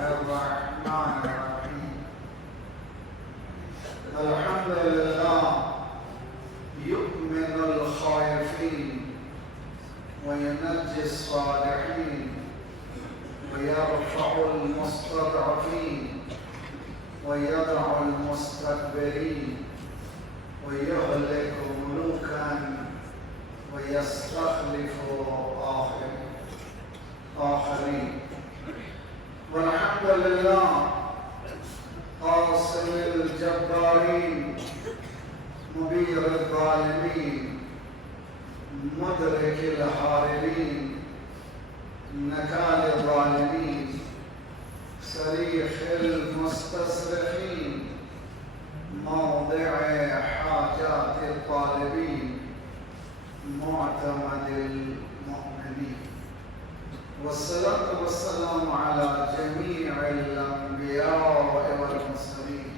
الرحمن الرحيم. الحمد لله يؤمن الخائفين وينجي الصالحين ويرفع المستضعفين ويضع المستكبرين ويهلك ملوكا ويستخلف آخرين. والحمد لله قاصم الجبارين مبير الظالمين مدرك الهاربين نكال الظالمين صريخ المستصرخين موضع حاجات الطالبين معتمد المؤمنين. والصلاة والسلام على جميع الأنبياء والمرسلين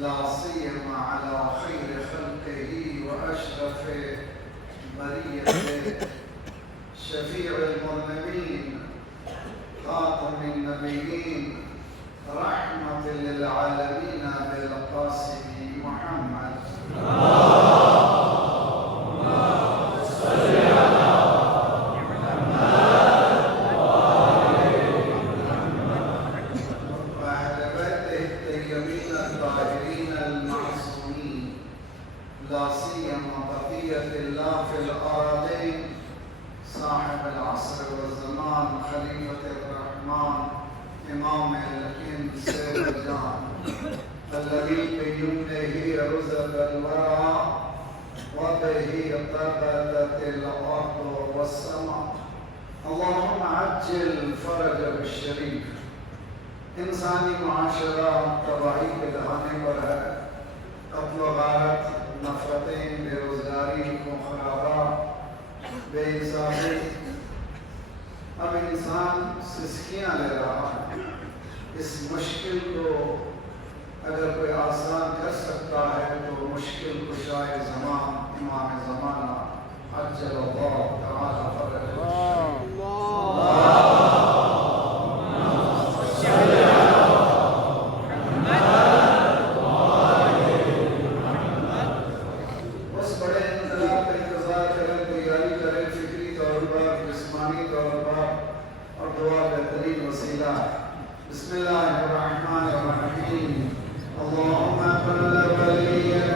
لا سيما على خير خلقه وأشرف بريته شفيع المذنبين خاتم النبيين رحمة للعالمين بالقاسم محمد. لا سيما بقية الله في الأرضين صاحب العصر والزمان خليفة الرحمن إمام الإنس والجان الذي بيمنه رزق الورى وبه قبلت الأرض والسماء. اللهم عجل فرجه الشريف. انسانی معاشرہ تباہی کے دہانے پر ہے، قتل و غارت، نفرتیں، بے روزگاری، خرابات، بے انصافی. اب انسان سسکیاں لے رہا ہے. اس مشکل کو اگر کوئی آسان کر سکتا ہے تو مشکل کشائے زمان امام زمانہ عجل اللہ تعالی فرجہ. بسم الله الرحمن الرحيم. اللهم كن وليك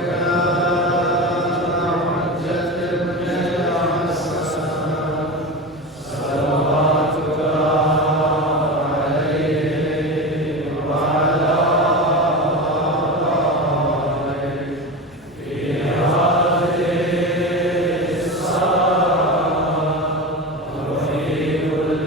وجد ابن الحسن صلواتك عليه وعلى آله في هذه الساعة وفي كل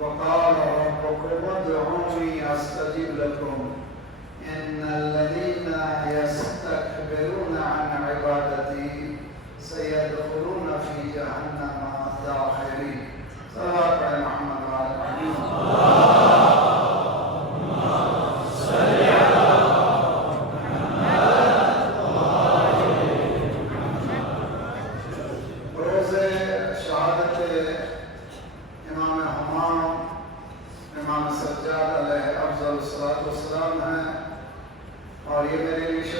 وقال ربكم ادعوني استجب لكم ان الذين يستكبرون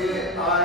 AI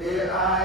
AI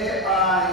AI,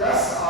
10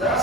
10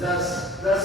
10 10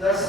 10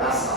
10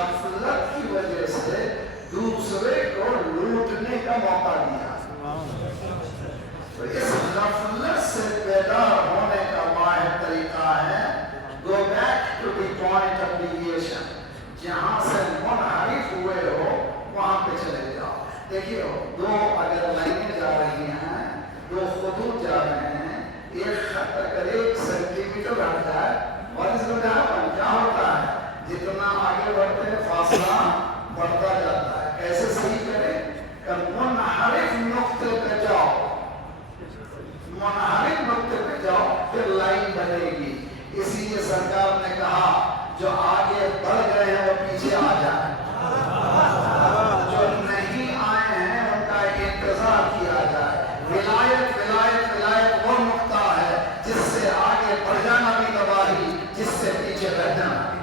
غفلت کی وجہ سے دوسرے کو لوٹنے کا موقع دیا. تو اس غفلت سے بیدار ہونے کا واحد طریقہ ہے go back to the point of deviation. جہاں سے منحرف ہوئے ہو وہاں پہ چلے جاؤ. دیکھیے دو اگر لائنیں جا رہی ہیں, دو خطوط جا رہے ہیں, ایک خط اگر 1 سینٹی میٹر ہٹ جائے اور اس میں کیا ہوتا ہے, جتنا آگے بڑھتے ہیں فاصلہ بڑھتا جاتا ہے. کیسے صحیح کریں کہ منحرف نقطے پہ جاؤ, منحرف نقطے پہ جاؤ پھر لائن بنے گی. اسی لیے سرکار نے کہا جو آگے بڑھ گئے ہیں وہ پیچھے آ جائیں, جو نہیں آئے ہیں ان کا انتظار کیا جائے. ولایت ولایت ولایت وہ نقطہ ہے جس سے آگے بڑھ جانا بھی تباہی, جس سے پیچھے رہ جانا بھی.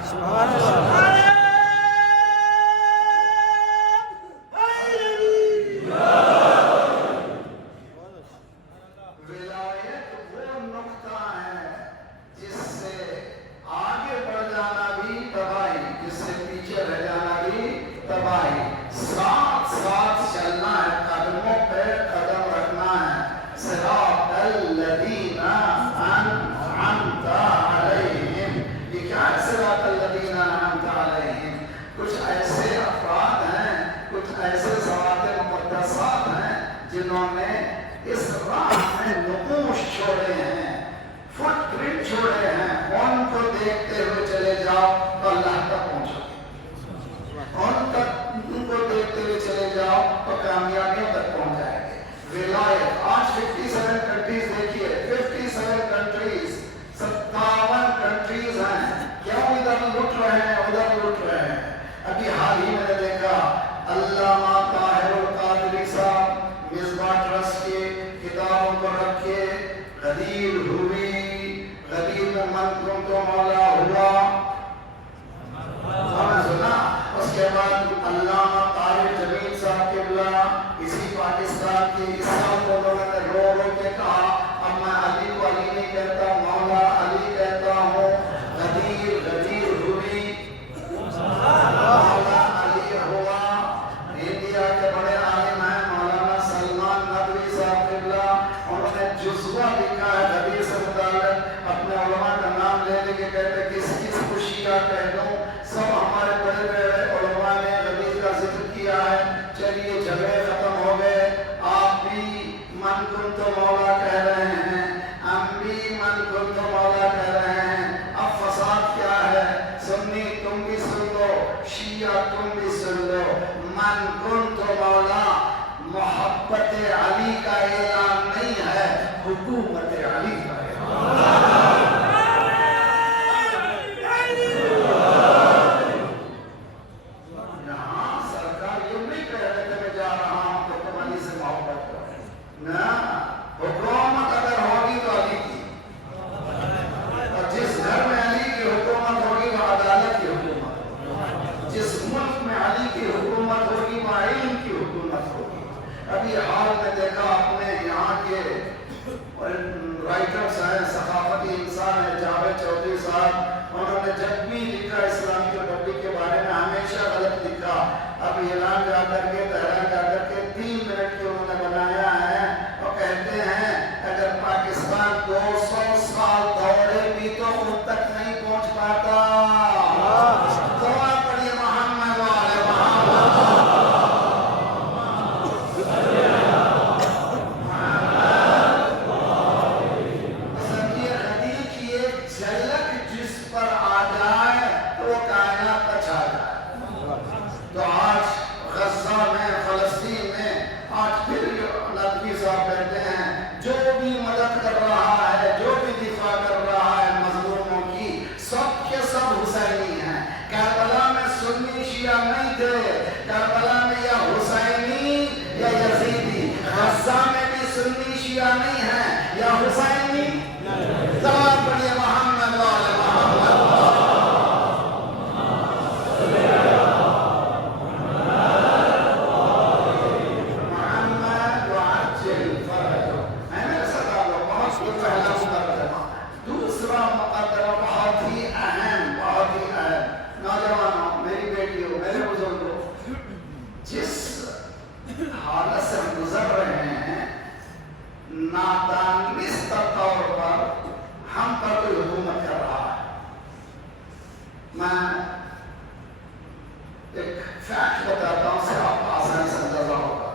ایک فیکٹ بتاتا ہوں سے آپ آسانی سے اندازہ ہوگا.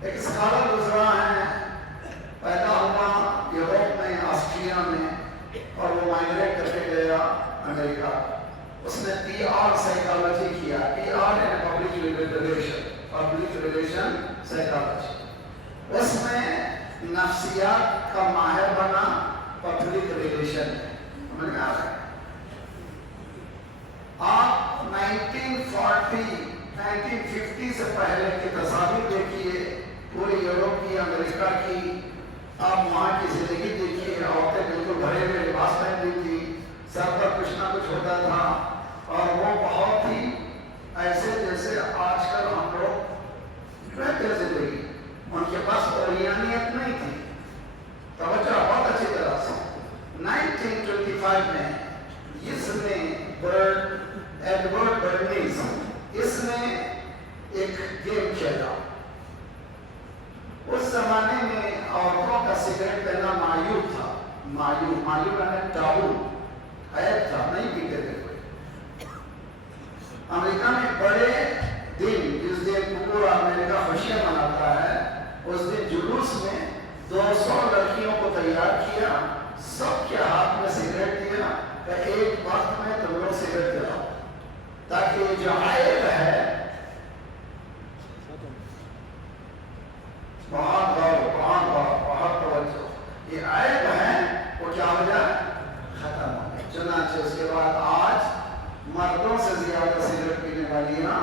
ایک اسکالر گزرا ہے، پیدا ہوا یوروپ میں، آسٹریا میں، اور وہ مائگریٹ کر کے گیا امریکہ. اس نے PR سائیکالوجی کیا. PR یعنی پبلک ریلیشن سائیکالوجی. اس میں نفسیات کا ماہر بنا پبلک ریلیشن. آپ 1950 سے پہلے کی تصاویر دیکھیے پورے یوروپ کی، امریکہ کی. آپ وہاں کی زندگی دیکھیے. عورتیں بالکل بھرے ہوئے لباس پہنتی تھی، سر پر کچھ نہ کچھ ہوتا تھا، اور وہ بہت ہی ایسے جیسے آج کل ہم لوگ رہتے زندگی. ان کے پاس اوریانیت نہیں تھی. توجہ بہت اچھی طرح سے. 1925 میں اس نے ایڈورڈ برنیز اس نے ایک گیم کھیلا. اس زمانے میں عورتوں کا سگریٹ پینا معیوب تھا. معیوب یعنی ٹابو، عیب تھا، نہیں پیتے تھے کوئی. امریکہ میں بڑے دن، جس دن پورا امریکہ خوشیاں مناتا ہے، اس دن جلوس میں 200 لڑکیوں کو تیار کیا، سب کے ہاتھ میں سگریٹ دیا کہ ایک وقت میں تم لوگ سگریٹ جلاؤ، تاکہ یہ جو عیب ہے، بہت توجہ، یہ عیب ہے وہ کیا ہو جائے، ختم ہو گیا. چنانچہ اس کے بعد آج مردوں سے زیادہ سگریٹ پینے والیاں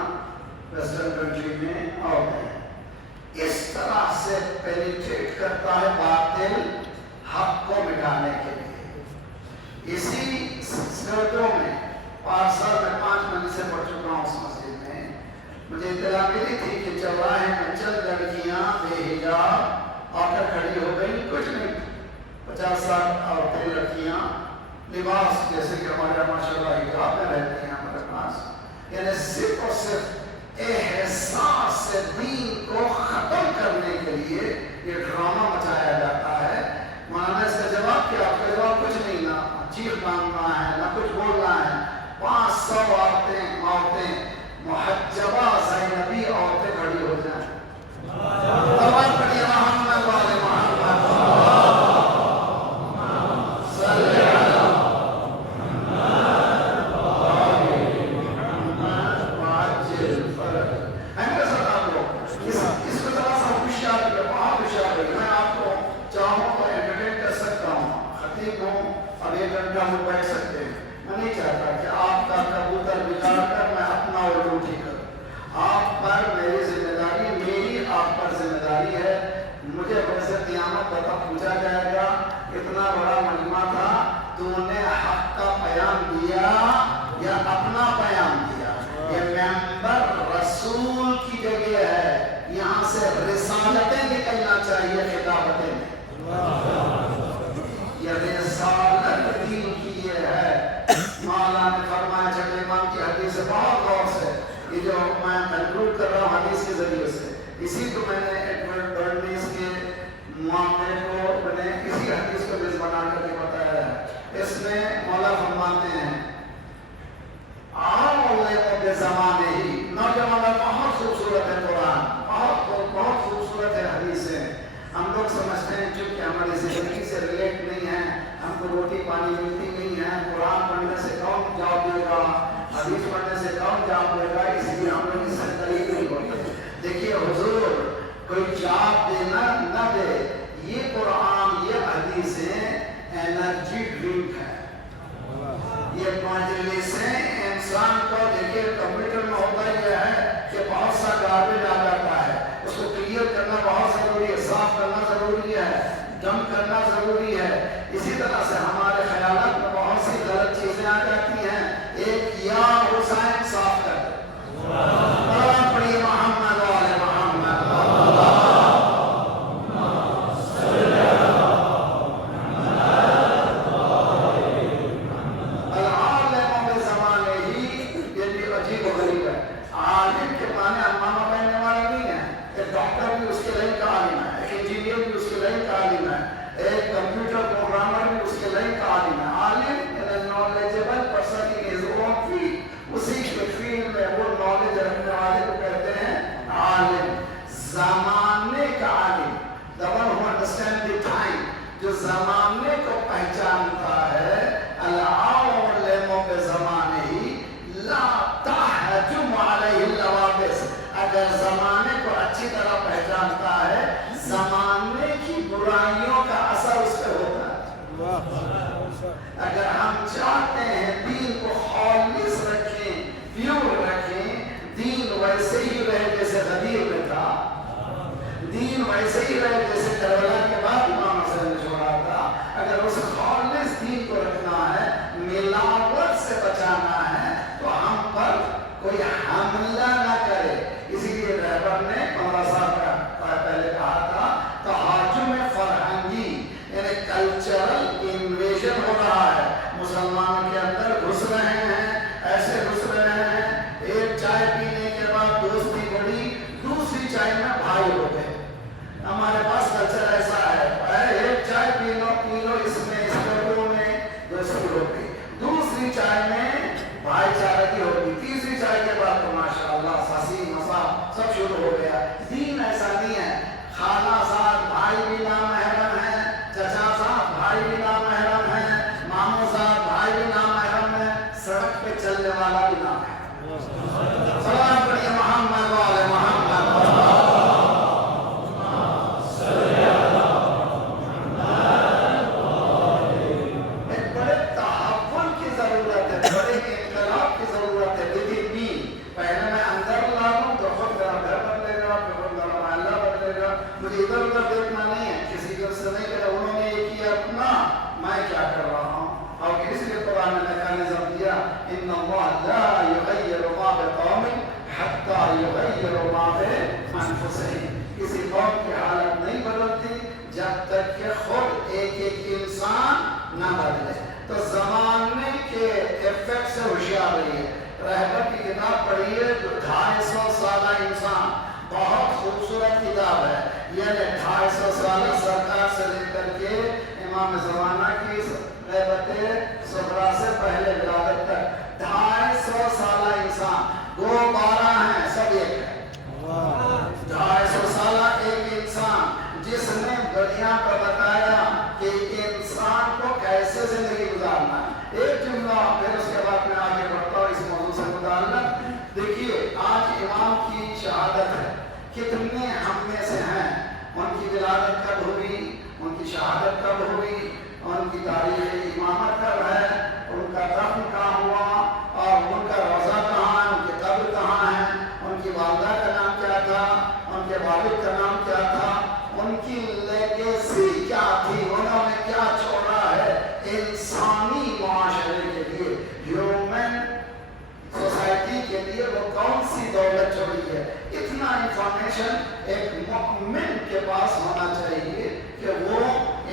ویسٹرن کنٹری میں عورتیں ہیں. اس طرح سے پینیٹریٹ کرتا ہے باطل حق کو مٹانے کے لیے. اسی سردوں میں پارسال میں 5 مہینے سے پڑھ چکا ہوں اس مسجد میں. مجھے اطلاع ملی تھی کہ چوراہے میں چند لڑکیاں بے حجاب آ کر کھڑی ہو گئی. کچھ نہیں، 50-60 عورتیں لڑکیاں لباس جیسے کہ ہمارے ماشاءاللہ حجاب میں رہتے ہیں ہمارے پاس. یعنی صرف اور صرف احساس دین کو ختم کرنے کے لیے یہ ڈرامہ مچایا جاتا ہے. مولانا اس کا جواب کیا؟ آپ کا جواب کچھ نہیں، نہ چیخ مانگنا ہے، نہ کچھ بولنا ہے. 500 عورتیں محجبہ زینبی عورتیں کھڑی ہو جائیں. آواز پڑھیے محمد والے محمد صلی اللہ بیٹھ سکتے ہیں. میں نہیں چاہتا کہ آپ کا کبوتر بگاڑ کر میں اپنا اردو ٹھیک کروں. آپ پر میری ذمہ داری، میری آپ پر ذمہ داری ہے. مجھے ویسے قیامت بتا پوچھا جائے گا، اتنا بڑا مجمع تھا، تو نے حق کا پیام دیا یا اپنا پیام دیا؟ یہ ممبر رسول کی جگہ ہے، یہاں سے رسالتیں نکلنا چاہیے خطابتیں میں. یہ رسالت دین کی یہ ہے. مولا نے فرمایا چھٹے امام کی حدیث سے بہت غور سے، یہ جو میں کنکلوڈ کر رہا ہوں حدیث کے ذریعے سے، اسی کو میں نے ایڈورڈ برنیز کے معاملے کو میں نے اسی حدیث کو بیس بنا کر کے بتایا ہے. اس میں مولا فرماتے ہیں عام علیہ کے زمانے ہی نوجوان بہت خوبصورت ہے قرآن، بہت خوبصورت ہے حدیثیں. ہم لوگ سمجھتے ہیں چونکہ ہماری زندگی سے ریلیٹ نہیں ہے، ہم کو روٹی پانی ملتی نہیں ہے، قرآن پڑھنے سے کون جواب دے گا، حدیث پڑھنے سے کون جواب دے گا، اس لیے ہم لوگ اس سے قریب نہیں ہوتے. دیکھیے حضور کوئی جواب دینا نہ دے، یہ قرآن یہ حدیثیں انرجی ڈرنک ہے. یہ مجلسیں انسان کو دیکھیے کمپیوٹر میں ہوتا یہ ہے کہ بہت سا گاربیج آ جاتا ہے، اس کو کلیئر کرنا بہت ضروری ہے، صاف کرنا ضروری ہے، ڈمپ کرنا ضروری ہے. اسی طرح سے ہمارے خیالات میں بہت سی غلط چیزیں آ جاتی ہیں. ایک یا حسین صاف کر دے. پڑھیے محمد والے محمد العالم کے زمانے ہی. یہ بھی عجیب و غریب ہے. عالم کے معنی امامہ پہننے والا نہیں ہے. ایک ڈاکٹر بھی اس کے لائن کا عالم ہے، ایک انجینئر بھی اس کے لائن کا عالم ہے، ایک کمپیوٹر پروگرامر بھی اس کے لائن کا عالم ہے. عالم knowledgeable person in his own field. اسی کے فیلڈ زمانے کو پہچانتا ہے. العالم بزمانہ لا تحجم علیہ اللوابس. اگر زمانے کو اچھی طرح پہچانتا ہے زمانے کی برائیوں کا اثر اس پہ ہوتا ہے. اگر ہم چاہتے ہیں دین کو خالص رکھیں, پیور رکھیں, دین ویسے ہی رہے جیسے غدیر میں تھا, دین ویسے ہی رہے جیسے کربلا کے بعد امام حسین نے چھوڑا تھا. اگر اس خالص دین کو رکھنا ہے, ملاوٹ سے بچانا ہے, تو ہم پر کوئی حملہ نہ کرے. اسی لیے رہبر نے مولانا صاحب کا پہلے کہا تھا تہاجم فرہنگی, یعنی کلچرل انویژن ہو رہا ہے, مسلمانوں کے اندر گھس رہے ہیں, ایسے گھس رہے ہیں. ایک چائے پینے کے بعد دوستی بڑی, دوسری چائے میں بھائی ہو گئے. ہمارے پاس کلچر ایسا ہے, ایک چائے پی لو اس میں اس لوگوں میں دوستی ہو گئی, دوسری چائے میں بھائی چارگی ہوگی, تیسری چائے کے بعد تو ماشاء اللہ ہنسی مذاق سب شروع ہو گیا. دین ایسا نہیں ہے. خالہ صاحب بھائی بھی نامحرم ہے, چچا صاحب بھائی بھی نامحرم ہے, ماموں صاحب بھائی بھی نامحرم ہے, سڑک پہ چلنے والا بھی نامحرم. سلام پڑھیے محمد والے محمد. ایک بڑے تحول کی ضرورت ہے, بڑے انقلاب کی ضرورت ہے. لیکن دین پہلے میں اندر لا لوں تو خود میرا گھر بدلے گا, پھر خود میرا محلہ بدلے گا. مجھے ادھر ادھر دیکھنا نہیں ہے, کسی طرح سے نہیں کہ انہوں نے یہ کیا اپنا, میں کیا کر رہا ہوں. اور اس لیے قرآن نے میکانزم دیا ان اللہ لا یغیر ما بقوم حتی یغیروا ما بانفسہم. کسی قوم کی حالت نہیں بدلتی جب تک کہ خود ایک ایک انسان نہ بدلے. تو زمانے کے ایفیکٹ سے ہوشیار رہیے. رہبر کی کتاب پڑھیے جو 250 سالہ انسان, بہت خوبصورت کتاب ہے. یعنی 250 سالہ سرکار سے لے کر کے امام زمانہ کی غیبت صغریٰ سے پہلے ولادت تک 250 سالہ انسان, 12 ہیں, سب ایک ہے. 250 سالہ ایک انسان جس نے دنیا کو بتایا کہ انسان کو کیسے زندگی گزارنا ہے. ایک جملہ پھر اس کے بعد میں آگے بڑھتا ہوں اس موضوع سے متعلق. دیکھیے آج امام کی شہادت ہے, کتنے ہم میں سے ہیں ان کی ولادت کب ہوئی, ان کی شہادت کب ہوئی, ان کی تاریخ امامت کب ہے, ان کا دفن کہاں ہوا, اور ان کا روضہ کہاں ہے, ان کی قبر کہاں ہے, ان کی والدہ کا نام کیا تھا, ان کے والد کا نام کیا تھا, ان کی لیگیسی کیا تھی, انہوں نے کیا چھوڑا ہے انسانی معاشرے کے لیے, ہیومن سوسائٹی کے لیے وہ کون سی دولت چھوڑی ہے. اتنا انفارمیشن ایک مؤمن کے پاس ہونا چاہیے کہ وہ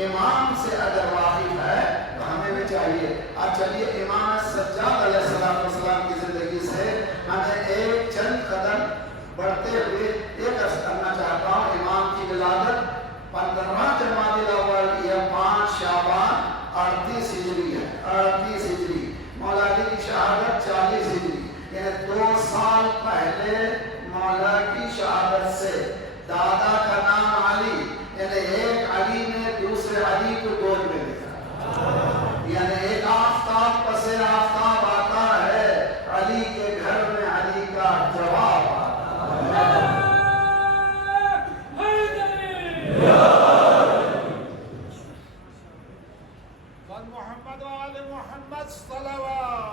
امام سے اگر واقف ہے تو ہمیں بھی چاہیے. اب چلیے امام سجاد علیہ السلام کی زندگی سے ہمیں ایک چند قدم بڑھتے ہوئے ایک عرض کرنا چاہتا ہوں. امام کی ولادت 15 جمادی الاول یا 5 شعبان 38 ہجری ہے, 38 ہجری. مولا علی کی شہادت 40 ہجری, یعنی 2 سال پہلے مولا کی شہادت سے دادا کا نام علی, یعنی ایک علی نے دوسرے علی کو گود میں لیا. یعنی ایک آفتاب پس آفتاب آتا ہے, علی کے گھر میں علی کا جواب آتا ہے. محمد و آل محمد صلوات.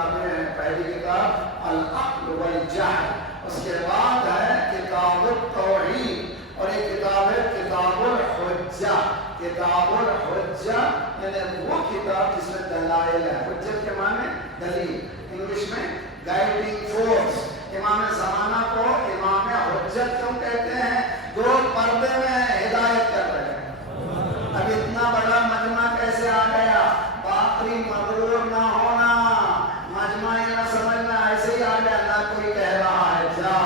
کتابیں ہیں. پہلی کتاب العقل والجہل، اس کے بعد ہے کتاب التوحید، اور ایک کتاب ہے کتاب الحجہ. کتاب الحجہ یعنی وہ کتاب جس میں دلائل ہے. حجت کے معنی دلیل، انگلش میں گائیڈنگ فورس. امام زمانہ کو امام حجت کیوں کہتے ہیں؟ جو پردے میں ہدایت کر رہے ہیں. اب اتنا بڑا مجمع کیسے آ گیا؟ باقی مغرور نہ ہونا، مجمع یہ نہ سمجھنا ایسے ہی آ گیا. اللہ کوئی کہہ رہا ہے جا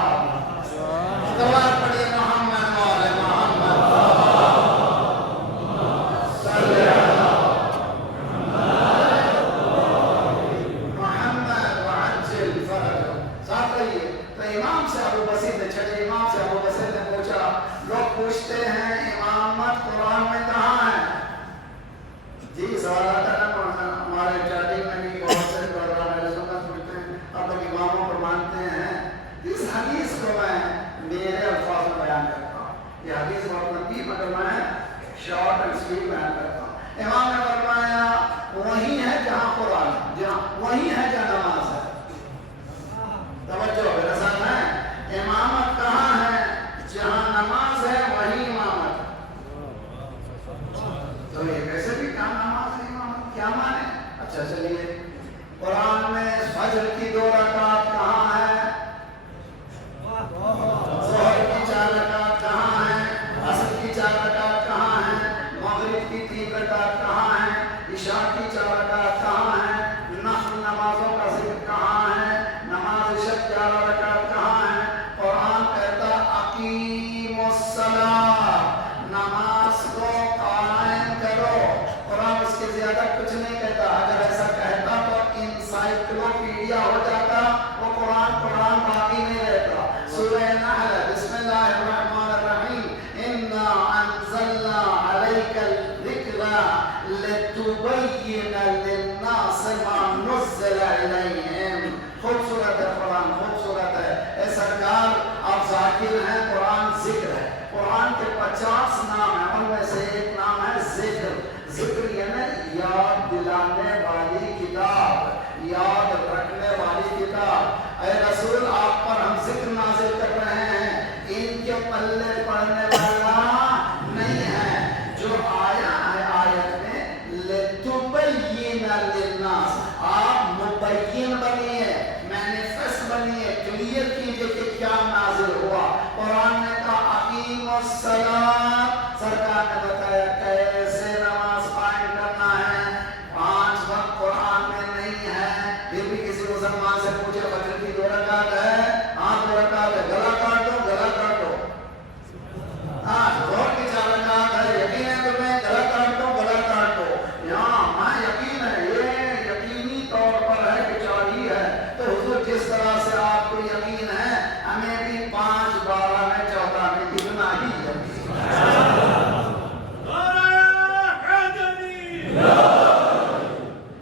دوبارہ پڑھیے محمد والے محمد صلی محمد وعجل فرجہ. ساتھ رہیے. تو امام سے ابو بصیر نے، چھٹے امام سے ابو بصیر نے پوچھا، لوگ پوچھتے ہیں امامت قرآن میں کہاں ہے؟ جی سوال آتا ہے نا ہمارے چیٹنگ میں بھی بہت سے پوچھتے ہیں آپ لوگ اماموں کو مانتے ہیں؟ اس حدیث کو میں میرے الفاظ میں بیان کرتا ہوں. یہ حدیث بہت لمبی مگر میں شارٹ اینڈ سویٹ بیان کرتا ہوں. امام نے فرمایا وہی ہے جہاں قرآن ہے، جہاں وہی ہے جہاں نماز ہے. توجہ میرے ساتھ ہے. امامت کہاں ہے؟ جہاں نماز ہے وہی امامت. تو یہ ویسے بھی کیا نماز ہے امامت کیا مانے؟ اچھا چلیے، قرآن میں فجر کی 2 رکعت کہاں ہے؟ ظہر کی 4 رکعت کہاں ہے؟ عصر کی 4 رکعت کہاں ہے؟ مغرب کی 3 رکعت کہاں ہے؟ عشاء کی 4 رکعت کہاں ہے؟ نفل نمازوں کا ذکر کہاں ہے؟ نماز عشاء 11 رکعت کہاں ہے؟ قرآن کہتا اقیموا الصلاۃ، نماز کو قائم کرو. قرآن اس کے زیادہ کچھ نہیں کہتا. اگر ایسا کہتا تو انسائکلوپیڈیا ہو جاتا، وہ قرآن باقی نہیں رہتا. سورہ نحل بسم اللہ الرحمن الرحیم انا انزلنا علیک الذکر لتبین للناس ما نزل الیہم. خوبصورت ہے قرآن، خوبصورت ہے. اے سرکار آپ ذاکر ہیں، قرآن ذکر ہے. قرآن کے 50 نام ہیں، ان میں سے ایک نام ہے ذکر. ذکر یعنی یاد دلانے والی کتاب، یاد رکھنے والی کتاب. اے رسول آپ پر ہم ذکر نازل کر رہے ہیں، ان کے پلے پڑھنے والا نہیں ہے. جو آیا ہے آیت میں لتبین للناس، آپ مبین بنیے، مینیفیسٹ بنیے، کلیئر کیجئے کہ کیا نازل ہوا. قرآن نے کہا اقیموا الصلاۃ، سرکار نے بتایا کیسے نماز قائم کرنا ہے. 5 وقت قرآن میں نہیں ہے. پھر بھی کسی مسلمان سے پوچھے فجر کی 2 رکعت ہے؟ ہاں 2 رکعت ہے. گلا کاٹ دو، گلا کاٹ دو. ہاں ظہر کی 4 رکعت ہے، یقین ہے تمہیں؟ گلا کاٹ دو، گلا کاٹ دو. یہاں ہاں یقین ہے، یہ یقینی طور پر ہے کہ 4 ہی ہے. تو حضور جس طرح سے آپ کو یقین ہے، ہمیں بھی 5 12 میں 14 میں اتنا ہی یقین ہے.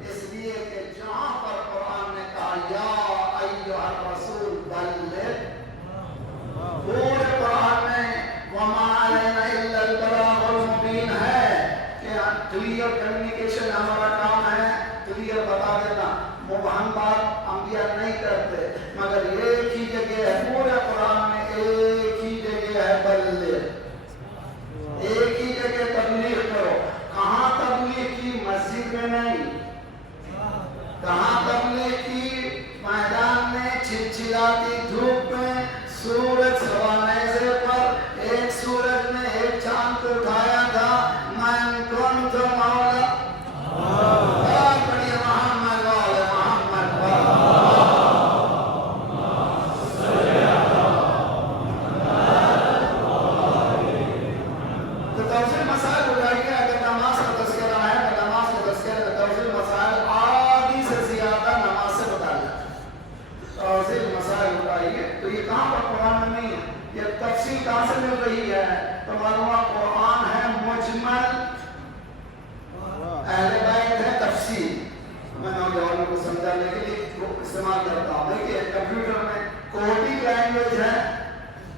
اس لیے کہ جہاں پر قرآن نے کہا یا ایھا الرسول بلغ، پورے قرآن میں وما علینا الا البلاغ المبین ہے کہ کلیئر کمیونیکیشن ہمارا کام ہے، کلیئر بتا دینا. مبہم بات انبیاء نہیں کرتے، مگر ایک ہی جگہ ہے پورے قرآن میں، ایک ہی جگہ ہے بلغ، ایک ہی جگہ تبلیغ کرو. کہاں تبلیغ کی؟ مسجد میں نہیں. کہاں تبلیغ کی؟ میدان میں، چلچلاتی دھوپ میں، سورج سوا نیزے پر. ایک سورج نے ایک چاند کو اٹھایا تھا. من کنت مولا بڑی محمد والے محمد تو توسیع مسائل اٹھائیے. اگر نماز کا تذکرہ ہے تو نماز کا تذکرہ، توسیع مسائل آدھی سے زیادہ نماز سے بتایا. توسیع مسائل اٹھائیے. تو یہ کہاں پر قرآن میں نہیں ہے. یہ تفصیل کہاں سے مل رہی ہے؟ تو معلوم قرآن ہے مجمل، اہل بیت ہے تفصیل. میں نوجوانوں کو سمجھانے کے لیے استعمال کرتا ہوں. دیکھیے کمپیوٹر میں کوڈنگ لینگویج ہے،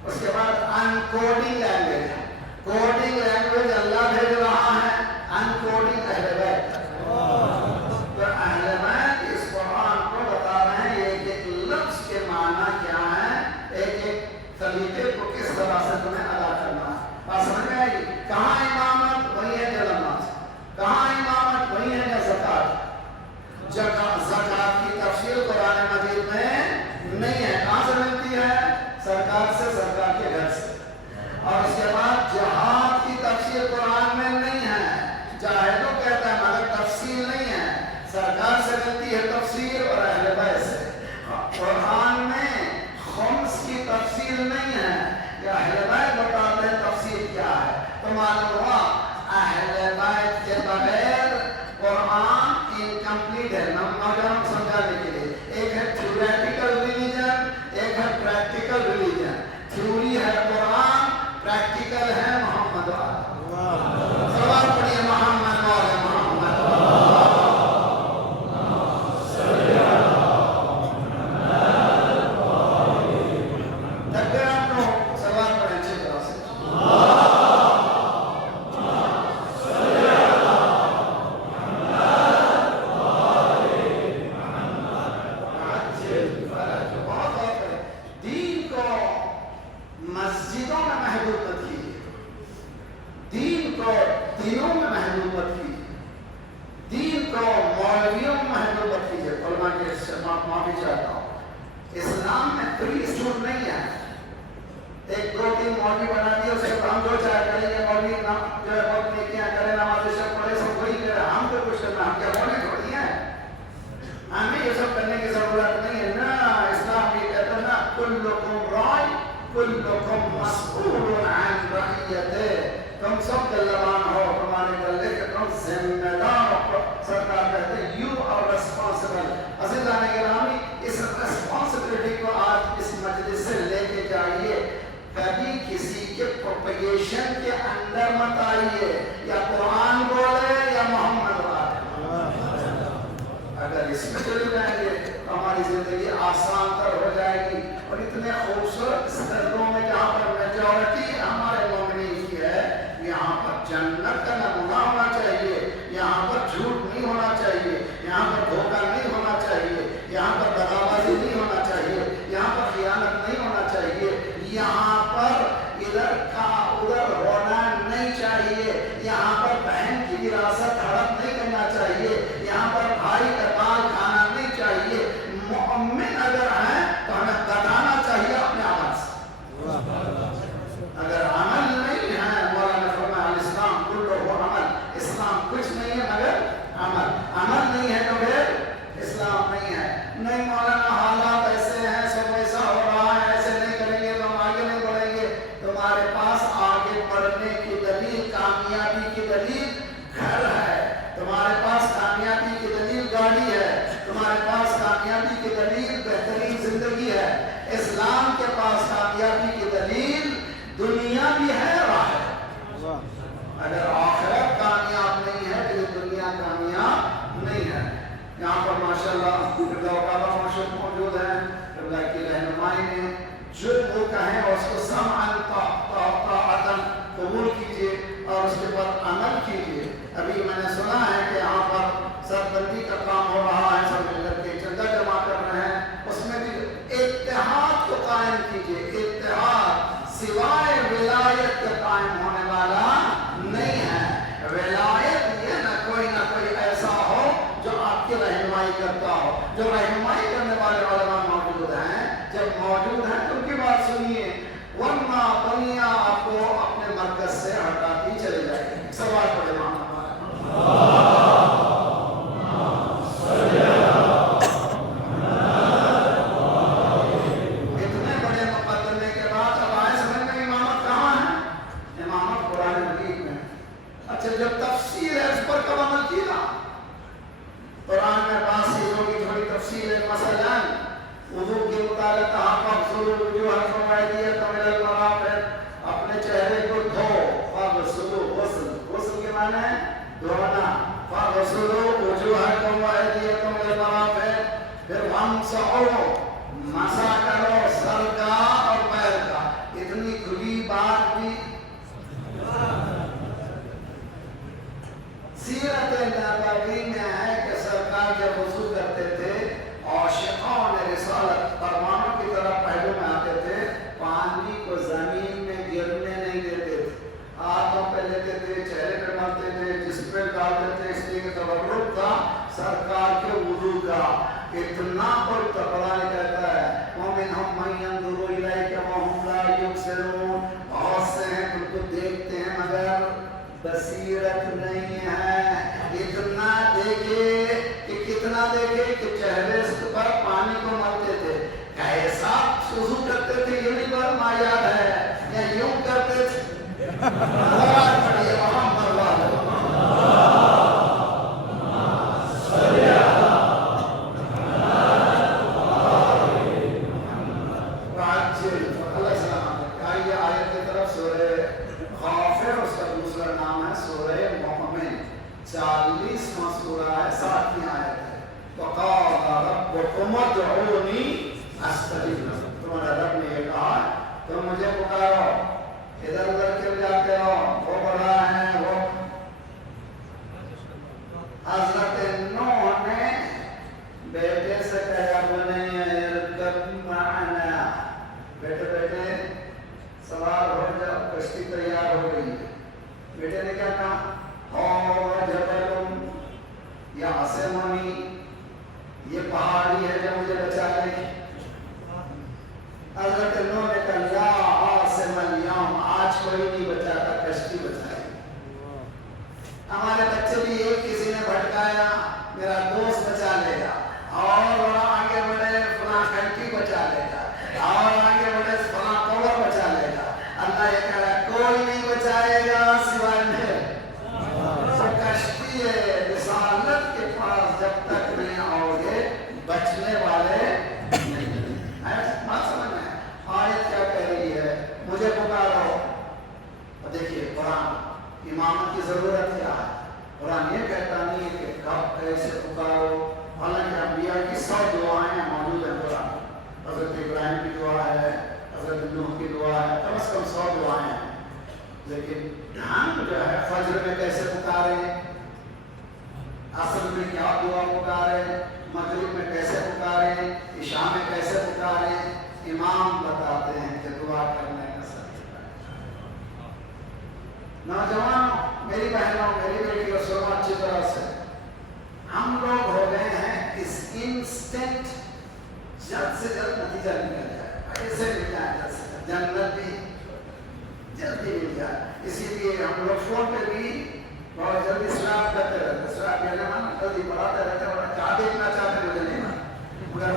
اس کے بعد ان کوڈنگ لینگویج ہے. کوڈنگ لینگویج اللہ بھیج رہا ہے، ان کوڈنگ اہل بیت. تو اہل بیت اس قرآن کو بتا معافی چاہتا ہوں. اسلام میں فری اسٹور نہیں ہے. ایک دو تین مولوی بنا دیے اس کے ہم جو چاہے کریں گے. مولوی جو ہے بہت نیکیاں کرے نماز شب پڑھے سب وہی کرے. ہم کو کچھ کرنا ہم کیا مولوی تھوڑی ہیں. ہمیں یہ سب کرنے کی ضرورت نہیں ہے. نا اسلام یہ کہتا ہے نا کلکم راع کلکم مسئول عن رعیتہ. تم سب گلہبان ہو تمہارے گلے کے تم ذمہ دار ہو. سرکار کہتے ہیں یو آر ریسپانسبل. عزیزان گرامی اس ریسپانسبلٹی کو آج اس مجلس سے لے کے جائیے. کبھی کسی کے پروپیگیشن کے اندر مت آئیے. یا قرآن بولے یا محمد بولے. اگر اس میں چلے جائیں گے تو ہماری زندگی آسان تر ہو جائے گی. اور اتنے خوبصورت سردوں میں جہاں پر میجورٹی ہمارے مومنین کی ہے یہاں پر جنت کا نمونہ ہونا چاہیے. یہاں پر جھوٹ نہیں ہونا چاہیے. یہاں پر دھوکہ نہیں ہونا چاہیے. یہاں پر دغابازی نہیں ہونا چاہیے. یہاں پر خیانت نہیں ہونا چاہیے. یہاں پر ادھر کا ادھر ہونا نہیں چاہیے. یہاں پر بہن کی وراثت ہڑپ نہیں کرنا چاہیے. یہاں پر بھائی کا مال کھانا نہیں چاہیے. مؤمن اگر ہیں تو ہمیں بتانا چاہیے اپنے عمل سے. اگر عمل نہیں ہے مولانا فرمایا الاسلام کلہ عمل. اسلام کچھ نہیں ہے مگر عمل. عمل نہیں ہے تو پھر اسلام نہیں ہے. نہیں مولانا حالات ایسے ہیں سب ایسا ہو رہا ہے ایسے نہیں کریں گے تو ہم آگے نہیں بڑھیں گے. تمہارے پاس آگے بڑھنے کی دلیل کامیابی کی دلیل گھر ہے. تمہارے پاس کامیابی کی دلیل گاڑی ہے. تمہارے پاس کامیابی کی دلیل بہترین زندگی ہے. اسلام کے پاس کامیابی کی دلیل دنیا بھی ہے اور آخرت. اگر آخرت کامیاب نہیں ہے تو یہ دنیا کامیاب نہیں ہے. یہاں پر ماشاءاللہ قبلہ و کعبہ موجود ہیں. قبلہ کی رہنمائی میں جو وہ کہیں اس کو سمعاً طاعتاً قبول کیجئے اور اس کے پر عمل کیجئے. ابھی میں نے سنا ہے کہ یہاں پر سر بندی کا کام ہو رہا ہے. سب مل کر کے چندہ جمع کر رہے ہیں. اس میں بھی اتحاد کو قائم کیجئے. اتحاد سوائے ولایت کے قائم ہونے والا نہیں ہے. ولایت یہ نہ کوئی ایسا ہو جو آپ کی رہنمائی کرتا ہو. جو رہنمائی کرنے والے علماء موجود ہیں جب موجود ہیں تو ان کی بات سنیے ورنہ دنیا آپ کو اپنے مرکز سے ہٹاتی چلی جائے گی. سوال پڑے مانا مسا کرو سر کا اور پیر کا. اتنی کھلی بات بھی سیرت نبوی میں ہے کہ سرکار جب وضو کرتے تھے عاشقان رسالت فرمانوں کی طرف پہلو میں آتے تھے. پانی کو زمین میں گرنے نہیں دیتے تھے. ہاتھوں پہ لیتے تھے چہرے پہ مارتے تھے جس پہ ڈالتے تھے. اس لیے کہ تبرک تھا سرکار کے وضو کا. اتنا کوئی تقرا نہیں کہتا ہے وَمِنْهُمْ مَنْ يَنْظُرُ إِلَيْكَ وَهُمْ لَا يُبْصِرُونَ. بہت سے ہیں تم کو دیکھتے ہیں مگر بصیرت نہیں ہے. اتنا دیکھے کہ کتنا دیکھے کہ چہرے پر پانی کو ملتے تھے. کیسا وضو کرتے تھے یہ نہیں بات یاد ہے یا یوں کرتے تھے. پڑھیے وہاں مروا دو. تمہارا رب نے یہ کہا تم مجھے پکارو. ادھر ادھر کیوں جاتے ہو؟ وہ بڑھ رہا ہے. وہ حضرت نوح نے بیٹے سے کہا ارکب معنا. بیٹے بیٹے سوار ہو جاؤ. کشتی تیار ہو گئی. بیٹے نے کیا کہا ہو جبل یعصمنی. یہ پہاڑی ہے جو انسٹنٹ جلد سے جلد نتیجہ نکل جائے، ایسے مل جائے جلد سے جلد، جنت بھی جلدی مل جائے. اسی لیے ہم لوگ فون پہ بھی بہت جلدی اسلام کرتے رہتے، اسلام یہ نہ جلدی بڑھاتے رہتے، اور کیا دیکھنا چاہتے مجھے نہیں مگر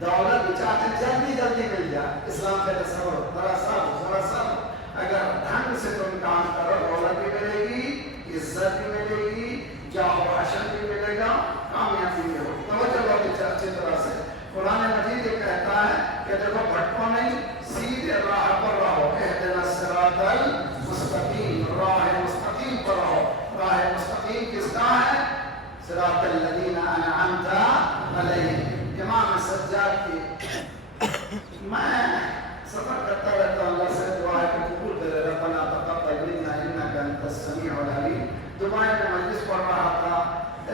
دولت بھی چاہتے جلدی جلدی مل جائے. اسلام کے تصور ذرا سا اگر ڈھنگ سے تم کام کرو، دولت بھی ملے گی، عزت بھی ملے گی، جاہ و حشر بھی ملے گا، کامیابی بھی ہوگی. توجہ بہت اچھی طرح سے قرآن مجید یہ کہتا ہے کہ دیکھو بھٹکو نہیں، سیدھے راہ پر رہو. اہدنا الصراط المستقیم، راہ مستقیم پر رہو. راہ مستقیم کس کا ہے؟ صراط الذین انعمت علیہم. امام سجاد کی میں سفر کرتا رہتا ہوں، اللہ سے دعا ہے کہ قبول کرے. ربنا تقبل منا انک انت السمیع العلیم. دبئی میں مجلس پڑھ رہا تھا،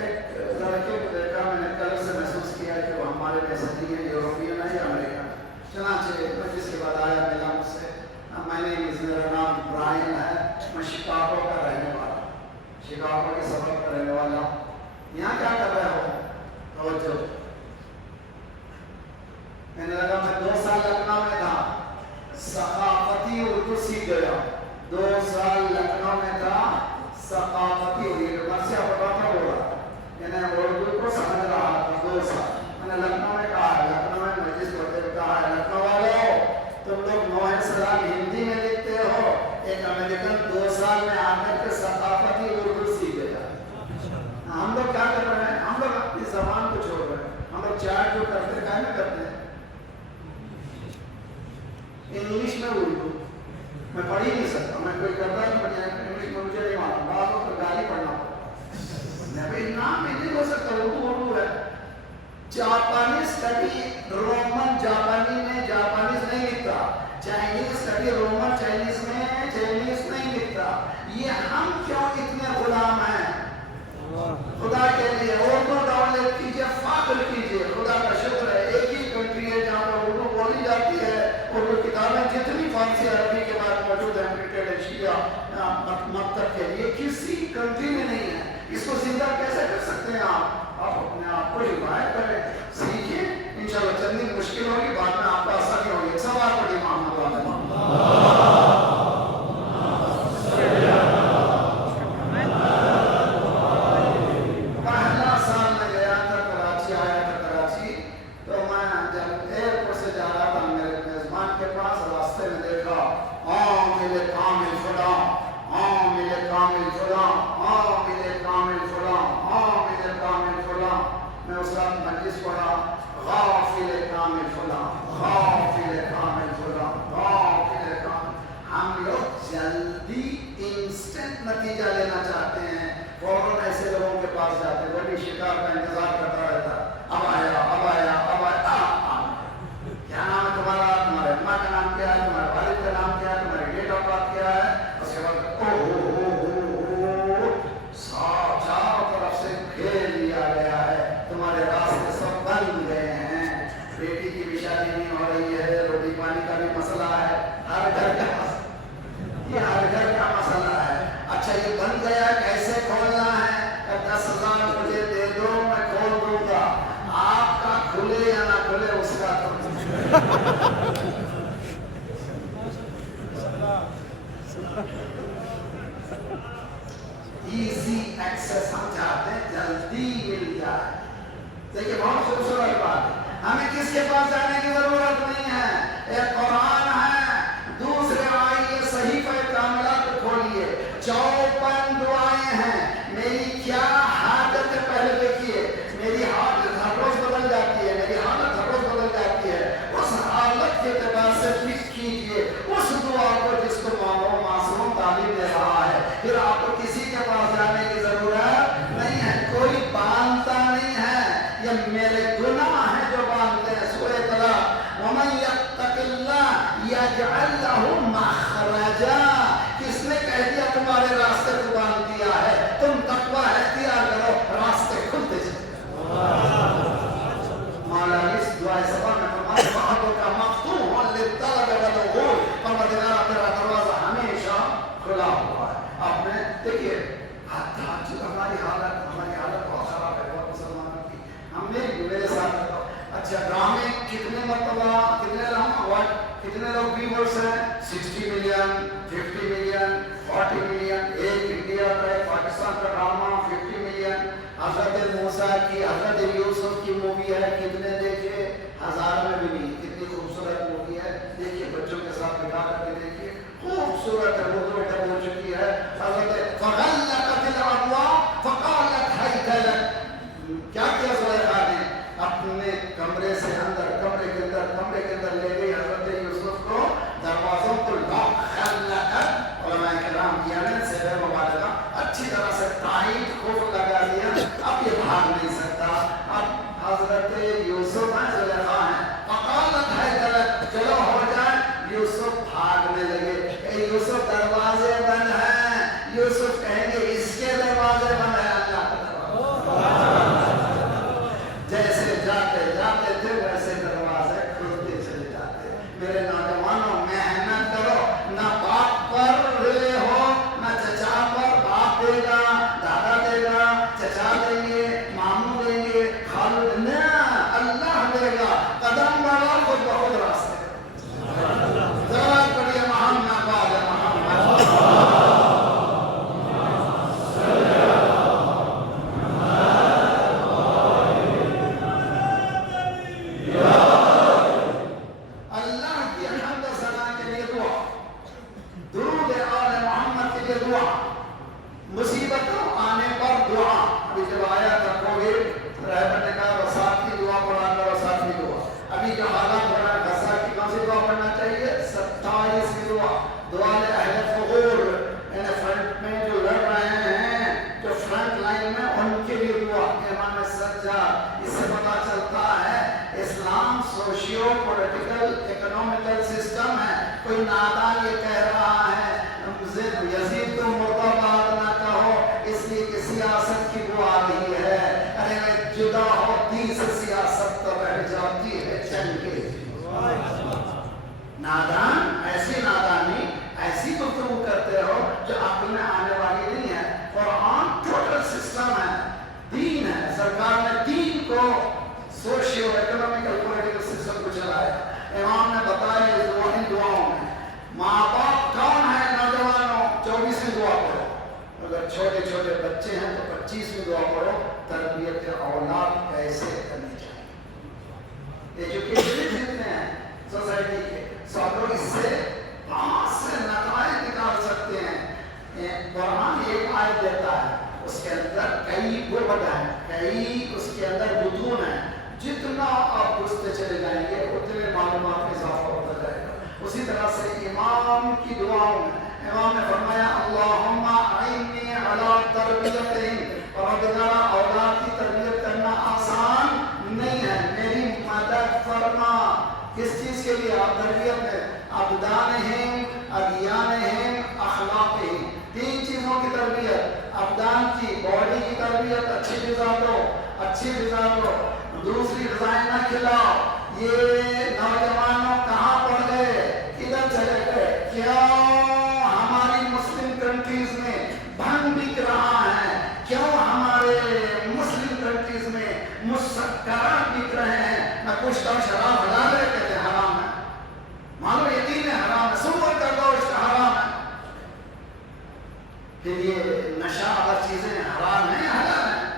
ایک لڑکے کو دیکھا، میں نے کل سے محسوس کیا کہ وہ ہمارے جیسے نہیں ہے، یوروپین ہے یا امریکن. چنانچہ مجلس کے بعد آیا، ملا مجھ سے. میں نے میرا نام برائن ہے، میں شکاگو کا رہنے والا، شکاگو کے سفر کا رہنے والا. یہاں کیا کر رہے ہو؟ توجہ. میں نے لگا میں 2 سال لکھنؤ میں تھا، ثقافتی اردو سیکھ گیا. 2 سال لکھنؤ میں تھا، ثقافتی اردو مرثیہ پڑھا تھا، ہو رہا یعنی اردو کو سمجھ رہا تھا. 2 سال میں نے لکھنؤ میں کہا ہے، لکھنؤ میں مجلس پڑھتے ہوئے کہا ہے، لکھنؤ والوں تم لوگ نوح سلام ہندی میں لکھتے ہو، ایک امریکن 2 سال میں آ کر کے ثقافتی اردو سیکھ گیا. ہم لوگ کیا کر رہے ہیں؟ ہم لوگ اپنی زبان کو چھوڑ رہے ہیں. ہم لوگ چیٹ جو کرتے کیا میں کرتے ہیں انگلش میں اردو. میں پڑھ ہی نہیں سکتا، میں کوئی کرتا نہیں پڑھا انگلش میں، مجھے نہیں معلوم. بعض وقت گالی پڑھنا پڑتا ہے، نام میں نہیں ہو سکتا. اردو ہے. جاپانی اسٹڈی رومن جاپانی میں جاپانیز نہیں لکھتا، چائنیز اسٹڈی رومن چائنیز میں چائنیز نہیں لکھتا. یہ ہم کیوں اتنے غلام ہیں؟ خدا کے لیے اردو ڈاؤن لوڈ کیجیے، فخر کیجیے. خدا کا شکر ہے ایک ہی کنٹری ہے جہاں پر اردو بولی جاتی ہے. اردو کتابیں جتنی فارسی عربی کے بعد موجود ہیں پرنٹڈ ایشیا مکتب کے لیے، کسی کنٹری میں نہیں ہے. اس کو زندہ کیسے کر سکتے ہیں آپ؟ آپ اپنے آپ کو روایت کریں، سیکھیں. انشاءاللہ چند دن مشکل ہوگی، بعد میں آپ کو آسانی ہوگی. ایک سوال پڑھی محمد پہلا سال میں گیا تھا کراچی، آیا تھا کراچی. تو میں جب ایئرپورٹ سے جا رہا تھا میرے میزبان کے پاس، راستے میں دیکھا ملے کامل فلاں، ملے کامل فلاں، ملے کامل فلاں، ملے کامل فلاں. میں اس وقت مجلس پڑھا، غافل کامل فلاں، غافل کامل فلاں، غافل کامل. ہم لوگ جلدی انسٹنٹ نتیجہ لینا چاہتے ہیں، فوراً ایسے لوگوں کے پاس جاتے ہیں. وہ بھی شکار کا انتظار کرتا رہتا، اب آیا اب آیا اب آیا. کیا نام ہے تمہارا؟ تمہارے اماں کا نام کیا ہے؟ تمہارے والد کا نام کیا ہے؟ تمہاری ڈیٹ آف برتھ کیا ہے؟ اس کے بعد چاروں طرف سے گھیر لیا گیا ہے، تمہارے راستے سب بند گئے ہیں. بیٹی کی بھی شادی نہیں ہو رہی ہے، روٹی پانی کا بھی مسئلہ ہے، ہر گھر کا مسئلہ، یہ ہر گھر کا مسئلہ ہے. اچھا یہ بن گیا، کیسے کھولنا ہے؟ 10,000 مجھے دے دو، میں کھول دوں گا. آپ کا کھلے یا نہ کھلے اس کا تو ایزی ایکسس ہم چاہتے ہیں، جلدی مل جائے. دیکھیے بہت خوبصورت بات ہے. ہمیں کس کے پاس جانے کی ضرورت نہیں ہے. ایک قرآن ہے. دوسرے آئیے صحیفہ کاملہ کو کھولیے، 54 دعائیں ہیں. میری کیا حاجت ہے پہلے دیکھیے. میری حالت ہر روز بدل جاتی ہے، میری حالت ہر روز بدل جاتی ہے. اس حالت کے اعتبار سے فکر کیجیے اس دعا کو جس کو معصوم تعلیم دے رہا ہے. پھر آپ کو کسی کے پاس جانے کی ضرورت نہیں ہے. کوئی باندھتا نہیں ہے، یہ میرے گناہ ہیں جو باندھتے ہیں. سورہ طلاق، وَمَن يَتَّقِ اللَّهَ يَجْعَلْ لَهُ مَخْرَجًا. کس نے کہہ دیا تمہارے راستے کو باندھ دیا ہے؟ تم تقویٰ اختیار کرو، راستے کھلتے چلے. مولا اس دعائے سبا میں فرمایا بہتوں کا مفتوح للطلب والعقول، پروردگار تیرا دروازہ ہمیشہ کھلا ہوا ہے. آپ نے دیکھیے ہماری حالت بہت خراب ہے بہت مسلمانوں کی. اچھا ڈرامے کتنے مرتبہ کتنے لوگ ویورز ہیں؟ 60 ملین، 50 ملین، 40 ملین. ایک انڈیا کا ہے، پاکستان کا ڈرامہ 50 ملین. حضرت موسیٰ کی، حضرت یوسف کی مووی ہے، کتنے دیکھے؟ 1000 میں بھی نہیں. کتنی خوبصورت مووی ہے، دیکھیے بچوں کے ساتھ بٹھا کر کے دیکھیے، خوبصورت ہے. اردو ڈب ہو چکی ہے. حضرت فغلقت الابواب فقالت هيت لك. کیا کیا زلیخا نے؟ اپنے کمرے سے اندر، کمرے کے اندر لے گئی حضرت یوسف کو، دروازوں کو لاک خلقت. علماء کرام یعنی سے مبالغہ اچھی طرح سے ٹائٹ خوف لگا دیا. اب یہ بھاگ نہیں سکتا. اب حضرت یوسف ہیں، زلیخا ہیں. فقالت هيت لك، چلو ہو جائے. یوسف بھاگنے لگے. اے یوسف دروازے بند ہیں. یوسف کہیں گے اس کے دروازے بند ہیں، اللہ کا دروازہ. جیسے جاتے تھے ویسے دروازے کھلتے چلے جاتے. میرے نوجوانوں محنت کرو، نہ باپ پر رلے ہو، نہ چچا پر. باپ دے گا، دادا دے گا، چچا دیں گے، ماموں دیں گے، خالو نہ، اللہ دے گا. قدم بڑھا خود بخود راستے. ذرا پڑھیے محمد بعد محمد. مصیبتوں آنے پر دعا. ابھی جب آیا تھا کووڈ، رہبر نے کہا وساط کی دعا پڑھا کر وساط کی دعا. ابھی جو حالات ہو رہا ہے غزہ کی کون سی دعا پڑھنا چاہیے؟ 27 کی دعا. دعا لے اہل فغور، یعنی فرنٹ میں جو لڑ رہے ہیں، جو فرنٹ لائن میں، ان کے لیے دعا. امام سجاد. اس سے پتا چلتا ہے اسلام سوشیو پولیٹیکل اکنومیکل سسٹم ہے. کوئی نادان یہ کہہ رہا ہے یزید تم مرتباد نہ کہو اس لیے کہ سیاست کی دعا نہیں ہے. ارے جدا ہو دین سے، سیاست تو رہ جاتی ہے چنکے. نادان، ایسی نادانی، ایسی گفتگو کرتے ہو جو عقل میں آنے والی نہیں ہے. قرآن ٹوٹل سسٹم ہے، دین ہے. سرکار نے دین کو سوشیو اکنومیکل پولیٹیکل سسٹم کو چلایا. امام نے بتایا ان دعاؤں میں. ماں باپ کون ہے؟ نوجوانوں 24ویں دعا پڑھو. اگر چھوٹے چھوٹے بچے ہیں تو 25ویں دعا پڑھو. تربیت اولاد کیسے کرنی چاہیے. ایجوکیشن جتنے ہیں سوسائٹی کے، سب لوگ اس سے بہت سے نتائج نکال سکتے ہیں. قرآن ایک آیت دیتا ہے، اس کے اندر کئی گربت ہیں، کئی اس کے اندر بطون ہیں. جتنا آپ گھستے چلے جائیں گے اتنے معلومات میں اضافہ ہوتا جائے گا. اسی طرح سے امام کی دعاؤں میں امام نے فرمایا اللہم اعنی علی تربیتہم. پروردگار اولاد کی تربیت کرنا آسان نہیں ہے، میری مدد فرما. کس چیز کے لیے؟ آپ تربیت میں ابدانہم، ادیانہم، اخلاقہم. 3 چیزوں کی تربیت. ابدان کی، باڈی کی تربیت، اچھی غذا دو، اچھی غذا دو. دوسری غذائیں نہ کھلاؤ. یہ نوجوانوں کہاں پڑ گئے؟ کدھر چلے گئے؟ کیوں ہماری مسلم کنٹریز میں بھنگ بک رہا ہے؟ کیوں ہمارے مسلم کنٹریز میں مسکرات بک رہے ہیں؟ نہ کچھ تو شراب حلال ہے، کہتے ہیں حرام ہے. مانو یقین ہے حرام ہے، سور کر دو اس کا حرام ہے. پھر یہ نشہ اور چیزیں حرام ہیں یا حلال ہیں؟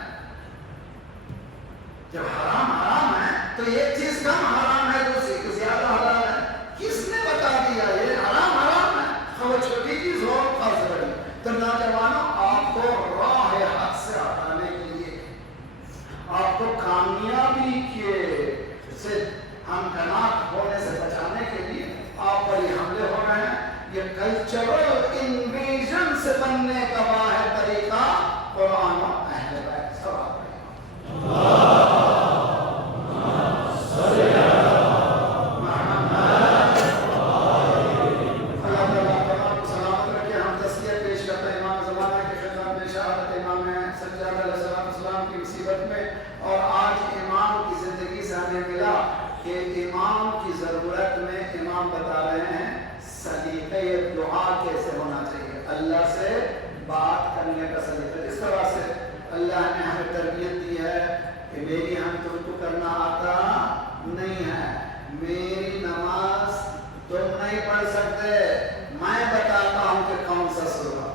جب حرام ہے تو ایک چیز کم حرام ہے، دوسری کو زیادہ حلال ہے. کس نے بتا دیا یہ حرام ہے؟ وہ چھوٹی چیز ہو فرض بڑی. تو نوجوانوں آپ کو راہ حق سے ہٹانے کے لیے، آپ کو کامیابی کے سے امکانات ہونے سے بچانے کے لیے آپ پر یہ حملے ہو رہے ہیں. یہ کلچرل انویژن سے بننے کا واحد طریقہ قرآن و اہل بیت. سوال اور آج امام کی زندگی سے ہمیں ملا کہ امام کی ضرورت میں امام بتا رہے ہیں سلیقہ دعا کیسے ہونا چاہیے. اللہ سے بات کرنے کا سلیقہ. اس طرح سے اللہ نے ہمیں تربیت دی ہے کہ میری ہم تم کو کرنا آتا نہیں ہے. میری نماز تم نہیں پڑھ سکتے, میں بتاتا ہوں کہ کون سا سورہ.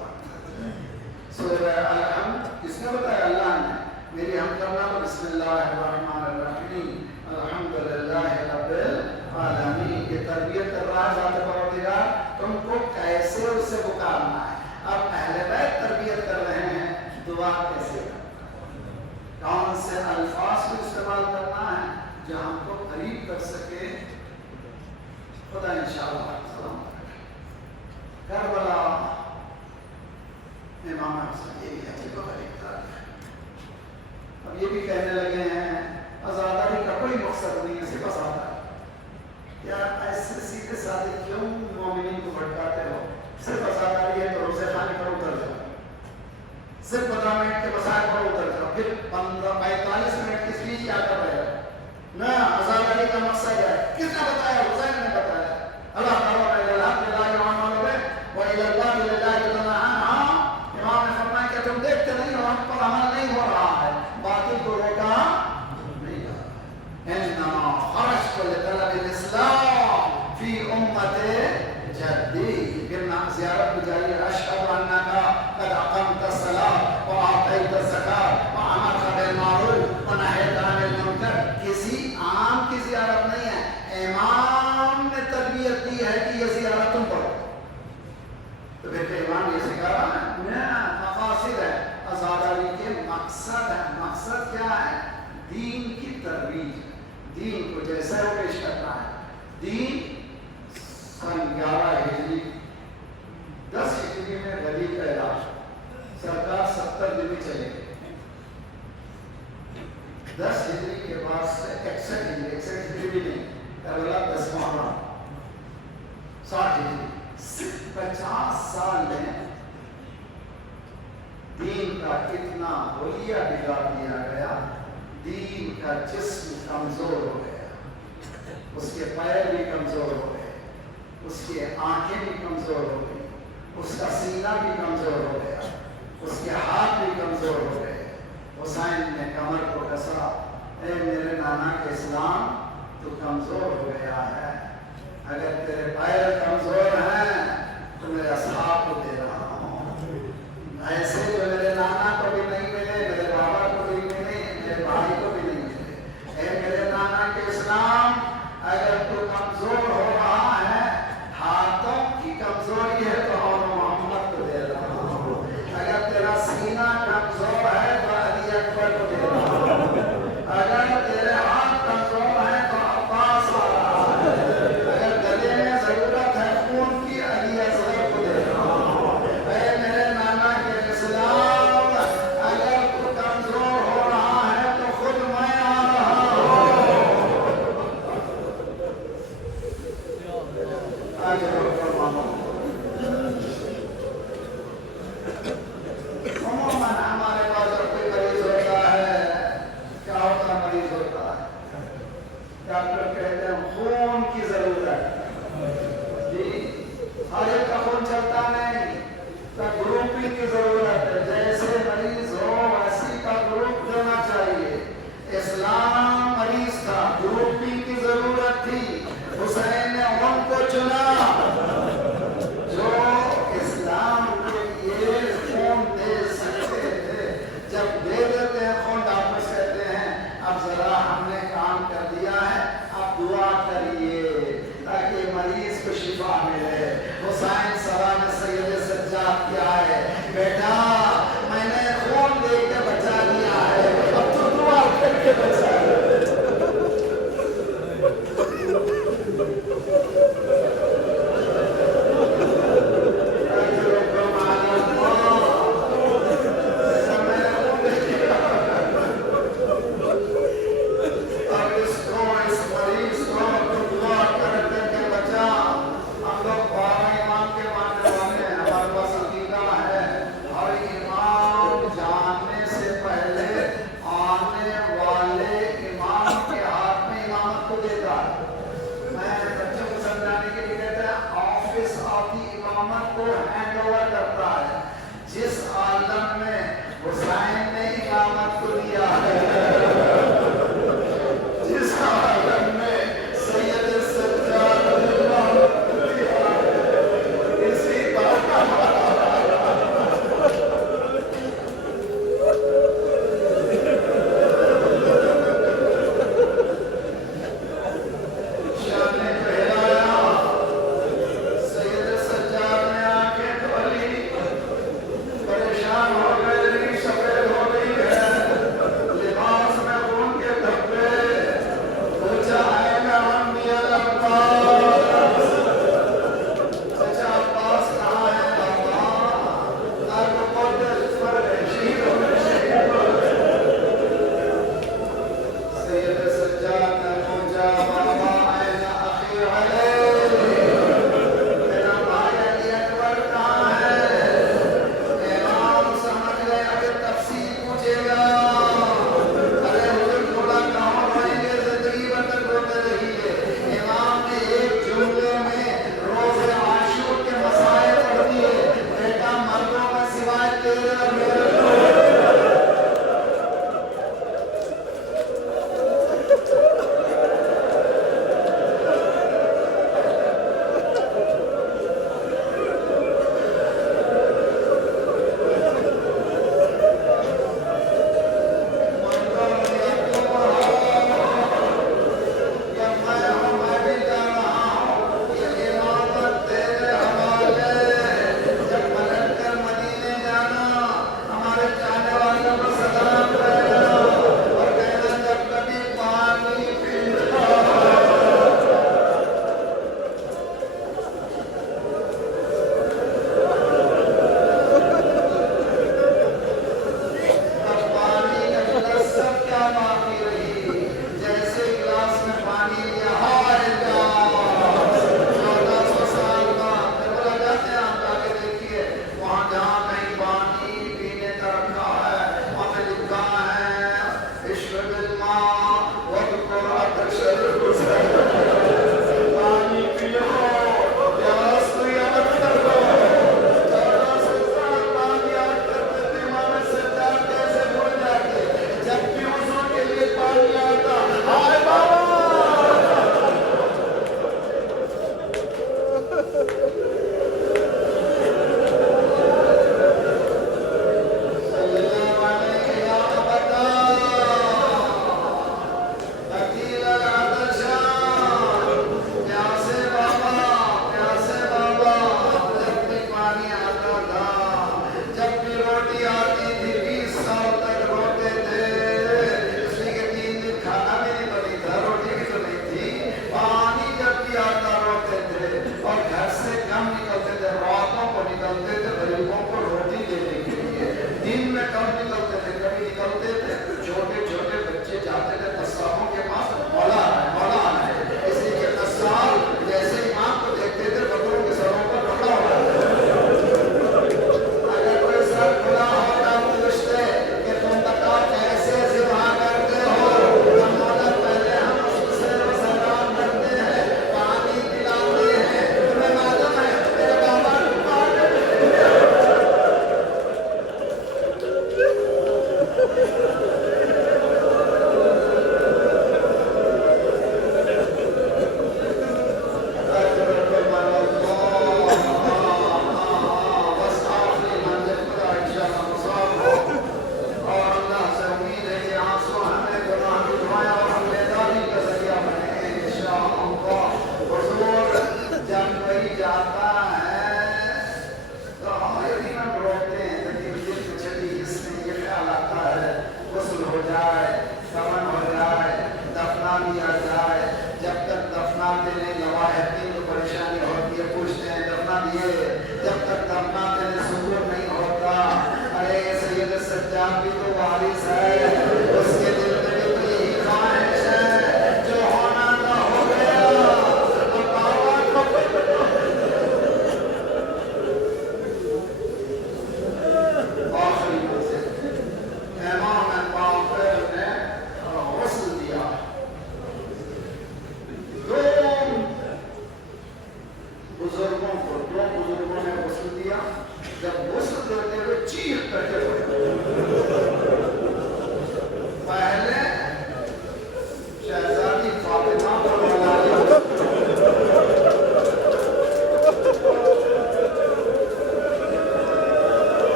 سورہ الحمد کس نے بتایا؟ اللہ نے. میری ہم کرنا تو بسم اللہ الرحمن الرحیم الحمدللہ رب العالمین. یہ تربیت کر رہا ہے ذات پروردگار تم کو کیسے اس سے پکارنا ہے. اب اہل بیت تربیت کر رہے ہیں دعا کیسے کرنا, کون سے الفاظ کو استعمال کرنا ہے جو ہم کو قریب کر سکے. خدا انشاءاللہ سلام کربلا امام حسن یہ بھی عجیب و غریب تھا. اب یہ بھی کہنے لگے ہیں آزاداری کا کوئی مقصد نہیں ہے, صرف آزاداری. کیا ایسے سیدھے سادے کیوں مومنین کو بھٹکاتے ہو؟ صرف آزاداری ہے تو روزے خانے پر اتر جاؤ, صرف 15 منٹ کے مسائل پر اتر جاؤ, پھر 45 منٹ کی اسپیچ کیا کر رہے ہو؟ نہ, آزاداری کا مقصد ہے. کس نے بتایا؟ حسین نے بتایا. اللہ تعالیٰ امام نے فرمایا کہ تم دیکھتے نہیں ہو, ہم پر عمل نہیں ہو رہا ہے, باطل کو روکا نہیں جا رہا. انما خرجت لطلب الاسلام فی امت جدی. پھر زیارت کو جائیے, اشہد انک قد اقمت الصلاۃ واعطیت الزکاۃ وامرت بالمعروف ونہیت عن المنکر. کسی عام کی زیارت نہیں ہے, امام نے تربیت دی ہے کہ یہ زیارت تم پڑھو. تو پھر کہ امام یہ سکھا رہا ہے مقاصد ہے, آزاداری کے مقصد ہے. مقصد کیا ہے؟ دین کی ترویج, دین کو جیسا وہ پیش کرنا ہے. دین سن 11 ہجری 10 ہجری میں غریب کا علاج, سرکار 70 دن میں چلے گئے. 10 ہجری کے بعد سے 61 ہجری بھی نہیں, کربلا 10 محرم 60 ہجری, صرف 50 سال میں دین کا اتنا حلیہ بگاڑ دیا گیا. دین کا جسم کمزور ہو گیا, اس کے پیر بھی کمزور ہو گئے, اس کی آنکھیں بھی کمزور ہو گئی, اس کا سینہ بھی کمزور ہو گیا, اس کے ہاتھ بھی کمزور ہو گئے. حسین نے کمر کو کسا, اے میرے نانا کے اسلام تو کمزور ہو گیا ہے, اگر تیرے پیر کمزور ہیں تو میرے اصحاب کو دے رہا ہوں. ایسے جو میرے نانا کو بھی نہیں ملے, میرے بابا کو بھی ملے, میرے بھائی کو بھی نہیں ملے. اے میرے نانا کے اسلام, اگر تو کمزور ہو رہا ہے, ہاتھوں کی کمزوری ہے تو اور محمد کو دے رہا ہوں. اگر تیرا سینہ کمزور ہے تو علی اکبر کو دے رہا ہوں. اگر تیرے ہاتھ کمزور ہیں تو عباس آ رہا ہے. اگر گلے میں ضرورت ہے خون کی, علی اصغر کو دے رہا ہوں. اے میرے نانا کے اسلام, اگر تو کمزور ہو رہا ہے تو خود میں آ رہا ہوں. آج عموماً ہمارے پاس جب کوئی مریض ہوتا ہے, کیا ہوتا ہے مریض ہوتا ہے, ڈاکٹر کہتے ہیں خون کی ضرورت. جی, ہر ایک کا خون چلتا نہیں, تو گروپنگ کی ضرورت ہے. جیسے مریض ہو ویسی کا گروپ دینا چاہیے. اسلام مریض تھا, گروپنگ کی ضرورت تھی. حسین نے ان کو چنا جو اسلام کے لیے خون دے سکتے تھے. جب دے دیتے ہیں خون, ڈاکٹر کہتے ہیں اب ذرا ہم نے کام کر دیا ہے, اب دعا کریے تاکہ مریض کو شفا ملے. حسین